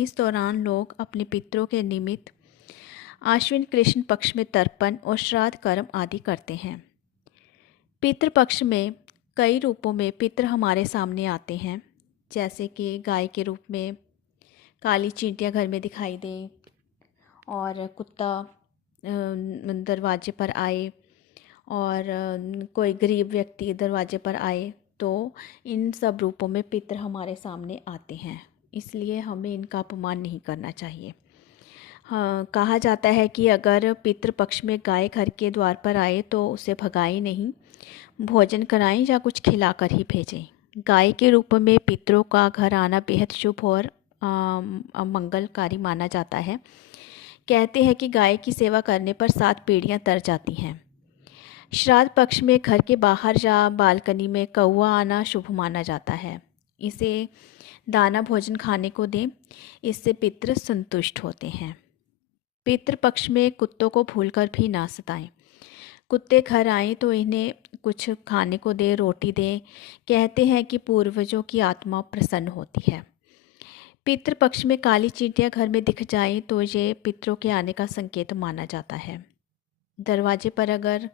इस दौरान लोग अपने पितरों के निमित्त आश्विन कृष्ण पक्ष में तर्पण और श्राद्ध कर्म आदि करते हैं। पितृपक्ष में कई रूपों में पितृ हमारे सामने आते हैं, जैसे कि गाय के रूप में, काली चींटियाँ घर में दिखाई दें और कुत्ता दरवाजे पर आए और कोई गरीब व्यक्ति दरवाजे पर आए, तो इन सब रूपों में पितृ हमारे सामने आते हैं, इसलिए हमें इनका अपमान नहीं करना चाहिए। हाँ, कहा जाता है कि अगर पितृपक्ष में गाय घर के द्वार पर आए तो उसे भगाएं नहीं, भोजन कराएं या कुछ खिलाकर ही भेजें। गाय के रूप में पितरों का घर आना बेहद शुभ और मंगलकारी माना जाता है। कहते हैं कि गाय की सेवा करने पर 7 पीढ़ियां तर जाती हैं। श्राद्ध पक्ष में घर के बाहर या बालकनी में कौवा आना शुभ माना जाता है। इसे दाना भोजन खाने को दें, इससे पितृ संतुष्ट होते हैं। पितृपक्ष में कुत्तों को भूलकर भी ना सताएं। कुत्ते घर आएँ तो इन्हें कुछ खाने को दें, रोटी दें। कहते हैं कि पूर्वजों की आत्मा प्रसन्न होती है। पितृपक्ष में काली चींटियाँ घर में दिख जाएं तो ये पितरों के आने का संकेत माना जाता है। दरवाजे पर अगर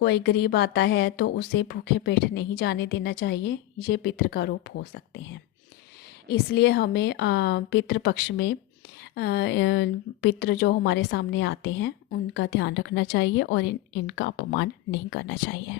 कोई गरीब आता है तो उसे भूखे पेट नहीं जाने देना चाहिए, ये पितृ का रूप हो सकते हैं। इसलिए हमें पितृपक्ष में पितृ जो हमारे सामने आते हैं उनका ध्यान रखना चाहिए और इनका अपमान नहीं करना चाहिए।